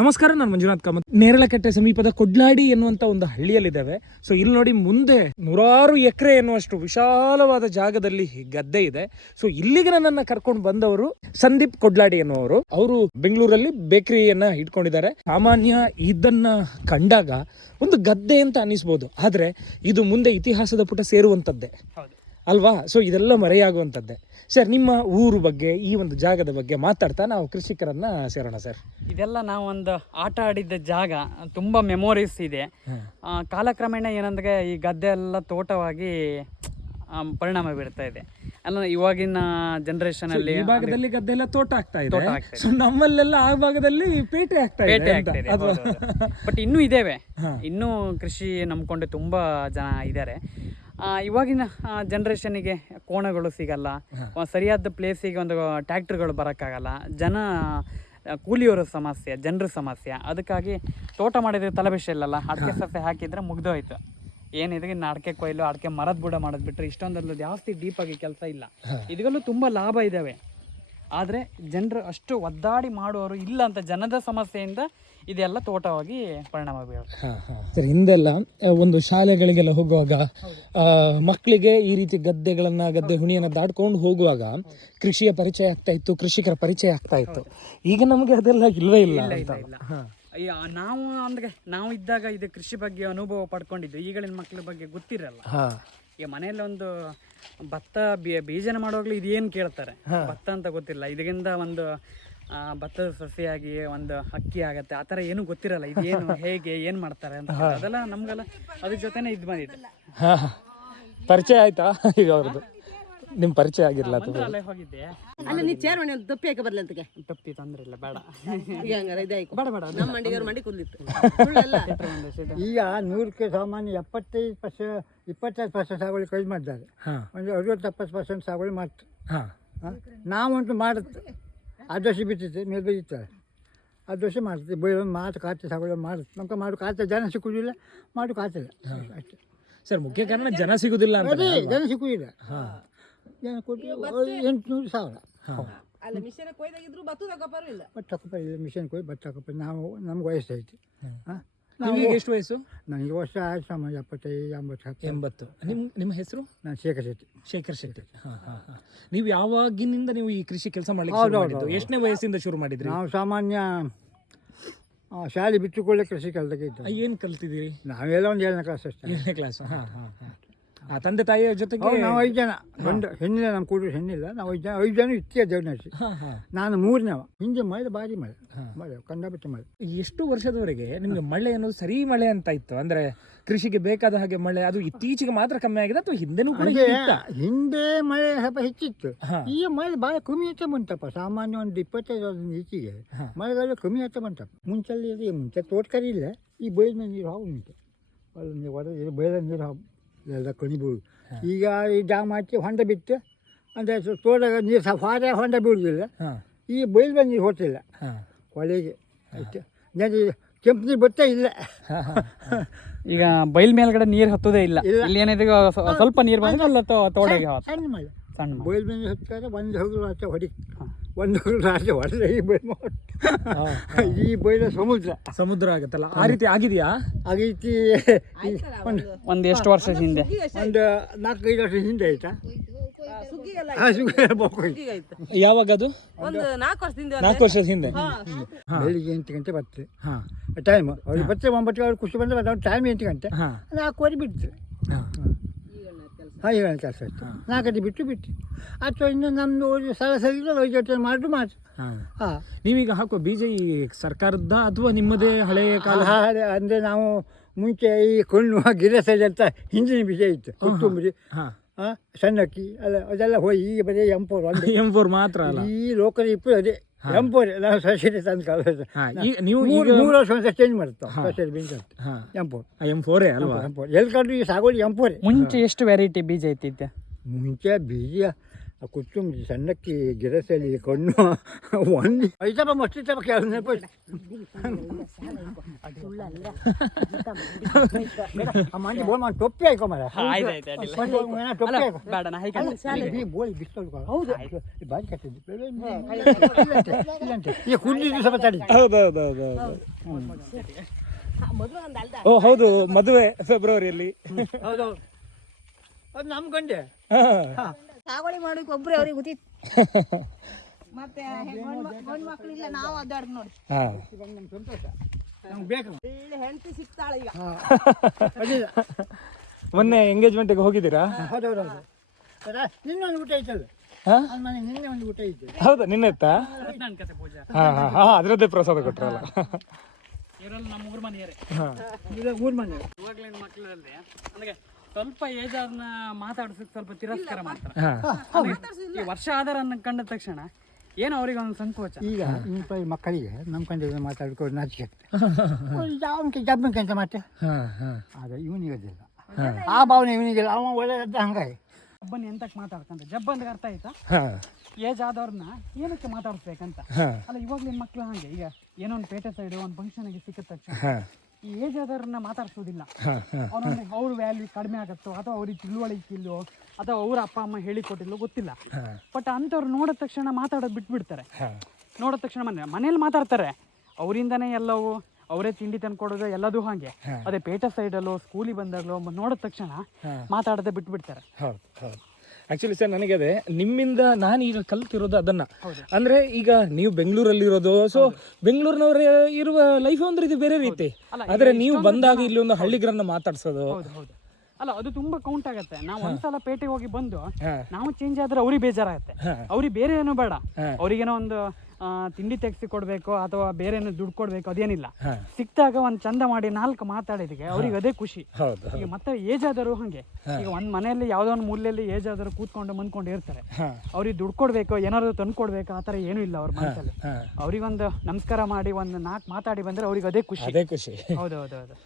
ನಮಸ್ಕಾರ, ನಾನು ಮಂಜುನಾಥ್ ಕಾಮತ್. ನೇರಳಕಟ್ಟೆ ಸಮೀಪದ ಕೊಡ್ಲಾಡಿ ಎನ್ನುವಂತ ಒಂದು ಹಳ್ಳಿಯಲ್ಲಿದ್ದಾವೆ. ಸೊ ಇಲ್ಲಿ ನೋಡಿ ಮುಂದೆ ನೂರಾರು ಎಕರೆ ಎನ್ನುವಷ್ಟು ವಿಶಾಲವಾದ ಜಾಗದಲ್ಲಿ ಗದ್ದೆ ಇದೆ. ಸೊ ಇಲ್ಲಿಗೆ ನನ್ನನ್ನು ಕರ್ಕೊಂಡು ಬಂದವರು ಸಂದೀಪ್ ಕೊಡ್ಲಾಡಿ ಎನ್ನುವರು ಅವರು ಬೆಂಗಳೂರಲ್ಲಿ ಬೇಕರಿಯನ್ನ ಇಟ್ಕೊಂಡಿದ್ದಾರೆ. ಸಾಮಾನ್ಯ ಇದನ್ನ ಕಂಡಾಗ ಒಂದು ಗದ್ದೆ ಅಂತ ಅನಿಸ್ಬೋದು ಆದ್ರೆ ಇದು ಮುಂದೆ ಇತಿಹಾಸದ ಪುಟ ಸೇರುವಂತದ್ದೇ. ಅಲ್ವಾ? ಸೊ ಇದೆಲ್ಲ ಮರೆಯಾಗುವಂಥದ್ದೇ. ಸರ್ ನಿಮ್ಮ ಊರು ಬಗ್ಗೆ ಈ ಒಂದು ಜಾಗದ ಬಗ್ಗೆ ಮಾತಾಡ್ತಾ ನಾವು ಕೃಷಿಕರನ್ನ ಸೇರೋಣ ಸರ್ ಇದೆಲ್ಲ ನಾವು ಒಂದು ಆಟ ಆಡಿದ್ದ ಜಾಗ ತುಂಬ ಮೆಮೊರೀಸ್ ಇದೆ. ಕಾಲಕ್ರಮೇಣ ಏನಂದ್ರೆ ಈ ಗದ್ದೆ ಎಲ್ಲ ತೋಟವಾಗಿ ಪರಿಣಾಮ ಬೀರ್ತಾ ಇದೆ. ಅಲ್ಲ ಇವಾಗಿನ ಜನರೇಷನ್ ಅಲ್ಲಿ ಈ ಭಾಗದಲ್ಲಿ ಗದ್ದೆ ಎಲ್ಲ ತೋಟ ಆಗ್ತಾ ಇದೆ. ಸೊ ನಮ್ಮಲ್ಲೆಲ್ಲ ಆ ಭಾಗದಲ್ಲಿ ಪೇಟೆ ಆಗ್ತಾ ಇದೆ ಪೇಟೆ ಬಟ್ ಇನ್ನೂ ಇದೇವೆ. ಇನ್ನೂ ಕೃಷಿ ನಂಬ್ಕೊಂಡು ತುಂಬಾ ಜನ ಇದ್ದಾರೆ. ಇವಾಗಿನ ಜನ್ರೇಷನ್ಗೆ ಕೋಣಗಳು ಸಿಗಲ್ಲ. ಸರಿಯಾದ ಪ್ಲೇಸಿಗೆ ಒಂದು ಟ್ಯಾಕ್ಟ್ರಿಗಳು ಬರೋಕ್ಕಾಗಲ್ಲ. ಜನ ಕೂಲಿಯವರ ಸಮಸ್ಯೆ ಜನರ ಸಮಸ್ಯೆ. ಅದಕ್ಕಾಗಿ ತೋಟ ಮಾಡಿದ್ರೆ ತಲೆಬಿಸಿ ಇಲ್ಲಲ್ಲ. ಅಡಿಕೆ ಸಸ್ಯ ಹಾಕಿದ್ರೆ ಮುಗ್ದೋಯ್ತು. ಏನಿದೆ ಇನ್ನು ಅಡಿಕೆ ಕೊಯ್ಲು ಅಡಿಕೆ ಮರದ ಬುಡ ಮಾಡೋದು ಬಿಟ್ಟರೆ ಇಷ್ಟೊಂದಲ್ಲ ಜಾಸ್ತಿ ಡೀಪಾಗಿ ಕೆಲಸ ಇಲ್ಲ. ಇದರಲ್ಲೂ ತುಂಬ ಲಾಭ ಇದ್ದಾವೆ ಆದರೆ ಜನರು ಅಷ್ಟು ಒದ್ದಾಡಿ ಮಾಡುವವರು ಇಲ್ಲ ಅಂತ ಜನದ ಸಮಸ್ಯೆಯಿಂದ ಇದೆಲ್ಲ ತೋಟವಾಗಿ ಪರಿಣಾಮ ಬೀರುತ್ತೆ. ಸರಿ ಹಿಂದೆಲ್ಲ ಒಂದು ಶಾಲೆಗಳಿಗೆಲ್ಲ ಹೋಗುವಾಗ ಮಕ್ಕಳಿಗೆ ಈ ರೀತಿ ಗದ್ದೆಗಳನ್ನ ಗದ್ದೆ ಹುಣಿಯನ್ನು ದಾಟ್ಕೊಂಡು ಹೋಗುವಾಗ ಕೃಷಿಯ ಪರಿಚಯ ಆಗ್ತಾ ಇತ್ತು ಕೃಷಿಕರ ಪರಿಚಯ ಆಗ್ತಾ ಇತ್ತು. ಈಗ ನಮಗೆ ಅದೆಲ್ಲ ಇಲ್ವೇ ಇಲ್ಲ. ನಾವು ಅಂದ್ರೆ ನಾವು ಇದ್ದಾಗ ಇದು ಕೃಷಿ ಬಗ್ಗೆ ಅನುಭವ ಪಡ್ಕೊಂಡಿದ್ದು ಈಗಳಿನ ಮಕ್ಕಳ ಬಗ್ಗೆ ಗೊತ್ತಿರಲ್ಲ. ಈಗ ಮನೆಯಲ್ಲಿ ಒಂದು ಭತ್ತ ಬೀಜನ ಮಾಡುವಾಗಲೂ ಇದೇನು ಕೇಳ್ತಾರೆ? ಭತ್ತ ಅಂತ ಗೊತ್ತಿಲ್ಲ. ಇದರಿಂದ ಒಂದು ಭತ್ತದ ಸಸಿಯಾಗಿ ಒಂದು ಅಕ್ಕಿ ಆಗತ್ತೆ. ಆ ಥರ ಏನೂ ಗೊತ್ತಿರಲ್ಲ. ಇದೇನು ಹೇಗೆ ಏನು ಮಾಡ್ತಾರೆ ಅಂತ. ಅದೆಲ್ಲ ನಮ್ಗೆಲ್ಲ ಅದ್ರ ಜೊತೆನೆ ಇದು ಬಂದಿದೆ. ಹಾ. ಪರಿಚಯ ಆಯ್ತಾ? ಈಗ ಅವ್ರದ್ದು? ನಿಮ್ ಪರಿಚಯ ಆಗಿರಲ್ಲ ಅಲ್ಲೇ ಹೋಗಿದ್ದೆ. ಅಲ್ಲ ನೀ ಚೇರ್ ಮನೆ ಒಂದು ತಪ್ಪಿ ಹಾಕ ಬರ್ಲಿ ಅಂತಕ್ಕೆ? ತಪ್ಪಿ ತೊಂದ್ರೆ ಇಲ್ಲ ಬೇಡ. ಈಗ ಹಂಗಾರೆ ಇದಾಯ್ತು ಬೇಡ ಬೇಡ ನಮ್ಮ ಮಂಡಿಗೆ ಮಾಡಿ ಒಂದು ಈಗ ನೂರಕ್ಕೆ ಸಾಮಾನ್ಯ ಎಪ್ಪತ್ತೈದು ಪರ್ಸೆಂಟ್ ಇಪ್ಪತ್ತೈದು ಪರ್ಸೆಂಟ್ ಸಾಗುವಳಿ ಕೈ ಮಾಡಿದ್ದಾರೆ ಹಾ. ಒಂದು ಅರವತ್ತು ಎಪ್ಪತ್ತು ಪರ್ಸೆಂಟ್ ಸಾಗುವಳಿ ಮಾಡ್ತಾರೆ. ಹಾಂ? ನಾವಂತೂ ಮಾಡುತ್ತೆ ಆ ದೋಷ ಬಿಟ್ಟಿತ್ತು ಮೇಲೆ ಬೆಳೀತಾರೆ ಆ ದೋಷ ಮಾಡ್ತೀವಿ ಬೈ ಮಾತು ಖಾತೆ ಸಾಗುವಳಿ ಮಾಡುತ್ತೆ ನಮ್ಗೆ ಮಾಡು ಖಾತೆ ಜನ ಸಿಕ್ಕುವುದಿಲ್ಲ ಮಾಡು ಖಾತೆ ಇಲ್ಲ. ಅಷ್ಟೇ. ಸರ್ ಮುಖ್ಯ ಕಾರಣ ಜನ ಸಿಗುದಿಲ್ಲ ಅಂತ ಅದೇ ಜನ ಸಿಕ್ಕುವುದಿಲ್ಲ ಹಾಂ. ಜನ ಕೊಟ್ಟು ಎಂಟುನೂರು ಸಾವಿರ. ಅಲ್ಲ ಮಿಷನ್ ಕೊಯ್ದಾಗಿದ್ರು ಭತ್ತ ಗೊಬ್ಬರ ಇಲ್ಲ ಭತ್ತ ಇಲ್ಲ ಮಿಷನ್ ಕೊಯ್ದು ಭತ್ತ ಹಾಕಪ್ಪ ನಾವು ನಮ್ಗೆ ವಯಸ್ಸೈತಿ ಹಾಂ. ನಿಮಗೆ ಎಷ್ಟು ವಯಸ್ಸು? ನನಗೆ ವರ್ಷ ಆಯ್ತು ಸಮ ಎಪ್ಪತ್ತೈದು ಎಂಬತ್ತು ಹತ್ತು ಎಂಬತ್ತು. ನಿಮ್ಮ ನಿಮ್ಮ ಹೆಸರು? ನಾನು ಶೇಖರ್ ಶೆಟ್ಟಿ. ಶೇಖರ್ ಶೆಟ್ಟಿ. ಹಾಂ ಹಾಂ ಹಾಂ. ನೀವು ಯಾವಾಗಿನಿಂದ ನೀವು ಈ ಕೃಷಿ ಕೆಲಸ ಮಾಡ್ಲಿಕ್ಕೆ ಹೌದು, ಶುರು ಹೌದು, ಮಾಡಿದ್ದು? ಹೌದು. ಎಷ್ಟನೇ ವಯಸ್ಸಿಂದ ಶುರು ಮಾಡಿದ್ರಿ? ನಾವು ಸಾಮಾನ್ಯ ಆ, ಶಾಲೆ ಬಿಟ್ಟುಕೊಳ್ಳೆ ಕೃಷಿ ಕೆಲಸಕ್ಕೆ ಇದ್ದ ಏನು ಕಲ್ತಿದ್ದೀರಿ? ನಾವೆಲ್ಲ ಒಂದು ಏಳನೇ ಕ್ಲಾಸ್ ಅಷ್ಟೇ. ಏಳನೇ ಕ್ಲಾಸ್ ಹಾಂ ಹಾಂ ಹಾ. ಆ, ತಂದೆ ತಾಯಿಯ ಜೊತೆಗೆ ನಾವು ಐದು ಜನ. ಗಂಡು ಹೆಣ್ಣಿಲ್ಲ ನಮ್ಮ ಕೂಡ ಹೆಣ್ಣಿಲ್ಲ. ನಾವು ಐದು ಜನ ಐದು ಜನ ಇತ್ತೀಯ ಹಾ ನಾನು ಮೂರನೇವ ಹಿಂದೆ ಮಳೆ ಭಾರಿ ಮಳೆ. ಮಳೆ ಕಂಡಬಿಟ್ಟು ಮಳೆ. ಎಷ್ಟು ವರ್ಷದವರೆಗೆ ನಿಮಗೆ ಮಳೆ ಅನ್ನೋದು ಸರಿ ಮಳೆ ಅಂತ ಇತ್ತು? ಅಂದ್ರೆ ಕೃಷಿಗೆ ಬೇಕಾದ ಹಾಗೆ ಮಳೆ ಅದು ಇತ್ತೀಚೆಗೆ ಮಾತ್ರ ಕಮ್ಮಿ ಆಗಿದೆ ಅಥವಾ ಹಿಂದೆನೂ ಕೂಡ ಹಂಗೆ ಹೀಗೆ ಇತ್ತಾ? ಹಿಂದೆ ಮಳೆ ಸ್ವಲ್ಪ ಹೆಚ್ಚಿತ್ತು. ಹಾ. ಈ ಮಳೆ ಭಾಳ ಕಮ್ಮಿ ಆಗ್ತಾ ಬಂತಪ್ಪ. ಸಾಮಾನ್ಯ ಒಂದು ಇಪ್ಪತ್ತೈದು ವರ್ಷದಿಂದ ಈಚೆಗೆ ಹಾ. ಮಳೆಗಾಲ ಕಮ್ಮಿ ಆಗ್ತಾ ಬಂತಪ್ಪ. ಮುಂಚೆಲ್ಲಿ ಇದೆ ಮುಂಚೆ ತೋಟಕರಿ ಇಲ್ಲ. ಈ ಬೈದ ನೀರು ಹಾವು ಉಂಟು. ಒಳ್ಳೆ ನೀರು ಹೊರ ಇದು ಬೈಲ ನೀರು ಹಾವು ಎಲ್ಲ ಕಣಿಬೋದು ಈಗ ಈ ಡ್ಯಾಮ್ ಹಾಕಿ ಹೊಂಡ ಬಿಟ್ಟು ಅಂದರೆ ತೋಟ ನೀರು ಸಫಾರೆ ಹೊಂಡ ಬೀಳುವುದಿಲ್ಲ ಹಾ. ಈ ಬೈಲ್ ನೀರು ಹೋಗ್ತಿಲ್ಲ. ಹೊಳೆಗೆ ಆಯ್ತು. ನಾನು ಕೆಂಪು ನೀರು ಬರ್ತಾ ಇಲ್ಲ. ಈಗ ಬೈಲ್ ಮೇಲ್ಗಡೆ ನೀರು ಹತ್ತೋದೇ ಇಲ್ಲ. ಇಲ್ಲ. ಏನಿದೆ ಸ್ವಲ್ಪ ನೀರು ಬಂದ್ರೆ ಅಲ್ಲ ತೋಟಗೆ. ಸಣ್ಣ ಮಳೆ. ಸಣ್ಣ. ಬೈಲ್ ಮೇಲೆ ಹತ್ತಾರೆ ಒಂದು ಹೋಗಲು ಹೊಡಿ ಒಂದು ರಾಜ್ಯ ಹೊಡೆದ್ರೆ ಈ ಬೈಲ್ ಈ ಬೈಲ ಸಮುದ್ರ. ಸಮುದ್ರ ಆಗುತ್ತಲ್ಲ. ಆ ರೀತಿ ಆಗಿದೆಯಾ? ಆಗೈತಿ ಒಂದು ಒಂದ್ ಎಷ್ಟು ವರ್ಷ ಹಿಂದೆ? ಒಂದು ನಾಲ್ಕೈದು ವರ್ಷ ಹಿಂದೆ ಆಯ್ತಾ? ಯಾವಾಗ ಅದು? ಒಂದು ನಾಲ್ಕು ವರ್ಷದಿಂದ ನಾಲ್ಕು ವರ್ಷದ ಹಿಂದೆ. ಬೆಳಿಗ್ಗೆ ಎಂಟು ಗಂಟೆ ಬರ್ತದೆ ಹಾಂ. ಟೈಮ್ ಅವ್ರಿಗೆ ಬರ್ತದೆ ಒಂಬತ್ತು ಅವ್ರು ಖುಷಿ ಬಂದ್ರೆ ಅವ್ರ ಟೈಮ್ ಎಂಟು ಗಂಟೆ. ಹಾ. ನಾಲ್ಕುವರೆ ಬಿಡ್ತು. ಹಾ. ಹಾಂ ಹೇಳ್ತಾ ಕೆಲಸ ಆಯ್ತು ನಾಲ್ಕು ಬಿಟ್ಟು ಬಿಟ್ಟು. ಅಥವಾ ಇನ್ನು ನಮ್ಮದು ಒಂದು ಸಲ ಸರಿ ಐದು ಗಂಟೆ ಮಾಡಿದ್ರು ಮಾತು ಹಾ. ಹಾಂ. ನೀವೀಗ ಹಾಕುವ ಬೀಜ ಈ ಸರ್ಕಾರದ ಅಥವಾ ನಿಮ್ಮದೇ ಹಳೆಯ ಕಾಲ? ಅಂದರೆ ನಾವು ಮುಂಚೆ ಈ ಕೊಣ್ಣುವ ಗಿರಸಲ್ಲಿ ಅಂತ ಹಿಂದಿನ ಬೀಜ ಇತ್ತು ಕೊತ್ತಂಬರಿ. ಹಾಂ. ಸಣ್ಣಕ್ಕಿ ಅಲ್ಲ ಅದೆಲ್ಲ ಹೋಗಿ ಈಗ ಬರೀ ಎಂಪೋರು ಅಲ್ಲ ಎಂ ಫೋರ್ ಮಾತ್ರ ಅಲ್ಲ. ಈ ಲೋಕಲ್ ಇಪ್ಪು ಅದೇ. ಎಂಪೋರೆ ನಾವು ಸೊಸೈಟಿ ತಂದು ಈ ನೀವು ಮೂರು ಮೂರು ವರ್ಷ ಒಂದ್ಸಲ ಚೇಂಜ್ ಮಾಡ್ತಾವೆ. ಸೊಸೈಟಿ ಬೀಜ ಎಂಪೋರ್ ಎಂ ಫೋರೇ ಅಲ್ವಾ? ಎಂಪೋರ್ ಎಲ್ಲಿ ಕಂಡ್ರು ಈ ಸಾಗೋಳಿ ಎಂಪೋರೆ ಮುಂಚೆ ಎಷ್ಟು ವೆರೈಟಿ ಬೀಜ ಇತ್ತಿದ್ದೆ ಮುಂಚೆ ಬೀಜ ಕುಚ್ಚುಂಬಿ ಸಣ್ಣಕ್ಕಿ ಗಿರಸಲಿ ಕಣ್ಣು ಒಂದು. ಐತಪ್ಪ ಮಸ್ತ್ ಚಪ್ಪ ಕೆಲವು ನೆನಪು ಮಂದಿ ಬೋಲ್ ಮಾಡಿ ಟೊಪ್ಪಿ ಆಯ್ಕೊ ಮರ ಟೊಪ್ಪಿ ಬೋಳಿ ಹೌದು. ಕಟ್ಟಿದ್ದು ಈಗ ಕುಂದಿದ್ದು ಸ್ವಲ್ಪ ತಡಿ ಹೌದೌದೌದು ಓ ಹೌದು ಮದುವೆ ಫೆಬ್ರವರಿಯಲ್ಲಿ ಹೌದು ಅದು ನಮ್ಮ ಗಂಡೆ. ಹಾ. ಸಾಗುವಳಿ ಮಾಡೋಕೆ ಒಬ್ರು ಅವ್ರಿಗೆ ಗೊತ್ತಿತ್ತು ಮತ್ತೆ ಗಂಡು ಇಲ್ಲ ನಾವು ಅದಾಡ್ ನೋಡಿ. ಹಾ. ಒಳ್ಳೆ ಹೆಂಡತಿ ಸಿಗ್ತಾಳೆ ಈಗ. ಮೊನ್ನೆ ಎಂಗೇಜ್ಮೆಂಟ್ಗೆ ಹೋಗಿದ್ದೀರಾ? ನಿನ್ನೊಂದು ಊಟ ಐತಲ್ಲ ಹಾ? ಅಲ್ಲಿ ಮನೆ ನಿನ್ನೆ ಒಂದು ಊಟ ಇತ್ತು. ಹೌದಾ ನಿನ್ನೆತ್ತಾ ಕತೆ ಪೂಜಾ ಹಾ ಹಾ ಹಾ ಅದರದ್ದೇ ಪ್ರಸಾದ ಕೊಟ್ರಲ್ಲ. ಇವರೆಲ್ಲ ನಮ್ಮ ಊರ್ ಮನೆಯರೇ ಹಾ. ಇದು ಊರ್ ಮನೆ ಇವಾಗ್ಲಿನ ಮಕ್ಕಳಲ್ಲಿ ನನಗೆ ಸ್ವಲ್ಪ ಏಜ್ ಅದನ್ನ ಮಾತಾಡ್ಸಕ್ ಸ್ವಲ್ಪ ತಿರಸ್ಕಾರ ಮಾಡ್ತಾರೆ. ಹಾ. ಈ ವರ್ಷ ಆಧಾರ ಅನ್ನ ಕಂಡ ತಕ್ಷಣ ಏನು ಅವ್ರಿಗೆ ಒಂದು ಸಂಕೋಚ. ಈಗ ಈ ಮಕ್ಕಳಿಗೆ ನಮ್ಮ ಕಂಡ ಮಾತಾಡ್ಕೊಂಡು ನಾಚಿಕೆ ಯಾವನ್ಕೆ ಜಬ್ಬನ್ಕೆ ಅಂತ ಮತ್ತೆ ಆಗ ಇವನಿಗದಿಲ್ಲ ಆ ಭಾವನೆ ಇವನಿಗಿಲ್ಲ ಅವ ಒಳ್ಳೆಯದ ಹಂಗಾಗಿ. ಜಬ್ಬನ್ ಎಂತಕ್ ಮಾತಾಡ್ಕಂತ ಜಬ್ಬ ಅಂದ್ರೆ ಅರ್ಥ ಆಯ್ತಾ? ಏಜ್ ಆದವ್ರನ್ನ ಏನಕ್ಕೆ ಮಾತಾಡಿಸ್ಬೇಕಂತ? ಅಲ್ಲ ಅಲ್ಲ ನಿಮ್ಮ ಮಕ್ಕಳು ಹಂಗೆ. ಈಗ ಏನೋ ಒಂದು ಪೇಟೆ ಸೈಡ್ ಒಂದು ಫಂಕ್ಷನ್ಗೆ ಸಿಕ್ಕ ತಕ್ಷಣ ಈ ಏಜ್ ಆದವ್ರನ್ನ ಮಾತಾಡ್ಸೋದಿಲ್ಲ ಅವ್ರ ವ್ಯಾಲ್ಯೂ ಕಡಿಮೆ ಆಗತ್ತೋ ಅಥವಾ ಅವ್ರಿಗೆ ತಿಳುವಳಿಕೆ ಇಲ್ಲೋ ಅಥವಾ ಅವ್ರ ಅಪ್ಪ ಅಮ್ಮ ಹೇಳಿಕೊಟ್ಟಿಲ್ಲೋ ಗೊತ್ತಿಲ್ಲ. ಬಟ್ ಅಂಥವ್ರು ನೋಡಿದ ತಕ್ಷಣ ಮಾತಾಡೋದು ಬಿಟ್ಬಿಡ್ತಾರೆ. ಬಿಡ್ತಾರೆ ನೋಡಿದ ತಕ್ಷಣ ಮನೆ ಮನೇಲಿ ಮಾತಾಡ್ತಾರೆ. ಅವರಿಂದನೇ ಎಲ್ಲವೂ ಅವರೇ ತಿಂಡಿ ತಂದ್ಕೊಡೋದು ಎಲ್ಲದೂ ಹಾಗೆ. ಅದೇ ಪೇಟೆ ಸೈಡಲ್ಲೋ ಸ್ಕೂಲಿಗೆ ಬಂದಾಗಲೋ ನೋಡಿದ ತಕ್ಷಣ. ಮಾತಾಡದೆ ಬಿಟ್ಬಿಡ್ತಾರೆ. ಆಕ್ಚುಲಿ ಸರ್ ನನಗೆ ಅದೇ ನಿಮ್ಮಿಂದ ನಾನು ಈಗ ಕಲ್ತಿರೋದು ಅದನ್ನ. ಅಂದ್ರೆ ಈಗ ನೀವು ಬೆಂಗಳೂರಲ್ಲಿರೋದು ಸೊ ಬೆಂಗಳೂರಿನವ್ರ ಇರುವ ಲೈಫ್ ಅಂದ್ರೆ ಇದು ಬೇರೆ ರೀತಿ. ಆದ್ರೆ ನೀವು ಬಂದಾಗ ಇಲ್ಲಿ ಒಂದು ಹಳ್ಳಿಗರನ್ನ ಮಾತಾಡ್ಸೋದು. ಅಲ್ಲ ಅದು ತುಂಬಾ ಕೌಂಟ್ ಆಗುತ್ತೆ. ನಾವು ಒಂದ್ಸಲ ಪೇಟೆಗೆ ಹೋಗಿ ಬಂದು ನಾವು ಚೇಂಜ್ ಆದ್ರೆ ಅವ್ರಿಗೆ ಬೇಜಾರಾಗತ್ತೆ. ಅವ್ರಿಗೆ ಬೇರೆ ಏನು ಬೇಡ. ಅವ್ರಿಗೇನೋ ಒಂದು ತಿಂಡಿ ತೆಗ್ಸಿ ಕೊಡಬೇಕು ಅಥವಾ ಬೇರೆ ಏನೋ ದುಡ್ಡು ಕೊಡಬೇಕು ಅದೇನಿಲ್ಲ. ಸಿಕ್ತಾಗ ಒಂದ್ ಚಂದ ಮಾಡಿ ನಾಲ್ಕು ಮಾತಾಡಿದಕ್ಕೆ ಅವ್ರಿಗೆ ಅದೇ ಖುಷಿ. ಈಗ ಮತ್ತೆ ಏಜ್ ಆದರು ಹಂಗೆ. ಈಗ ಒಂದ್ ಮನೆಯಲ್ಲಿ ಯಾವ್ದೋ ಒಂದು ಮೂಲೆಯಲ್ಲಿ ಏಜ್ ಆದರು ಕೂತ್ಕೊಂಡು ಮಂದ್ಕೊಂಡು ಇರ್ತಾರೆ. ಅವ್ರಿಗೆ ದುಡ್ಡು ಕೊಡ್ಬೇಕು ಏನಾದ್ರು ತಂದು ಕೊಡ್ಬೇಕು ಆ ಥರ ಏನೂ ಇಲ್ಲ ಅವ್ರ ಮನಸ್ಸಲ್ಲಿ. ಅವ್ರಿಗೊಂದು ನಮಸ್ಕಾರ ಮಾಡಿ ಒಂದು ನಾಲ್ಕು ಮಾತಾಡಿ ಬಂದ್ರೆ ಅವ್ರಿಗೆ ಅದೇ ಖುಷಿ. ಅದೇ ಖುಷಿ. ಹೌದು ಹೌದು ಹೌದು.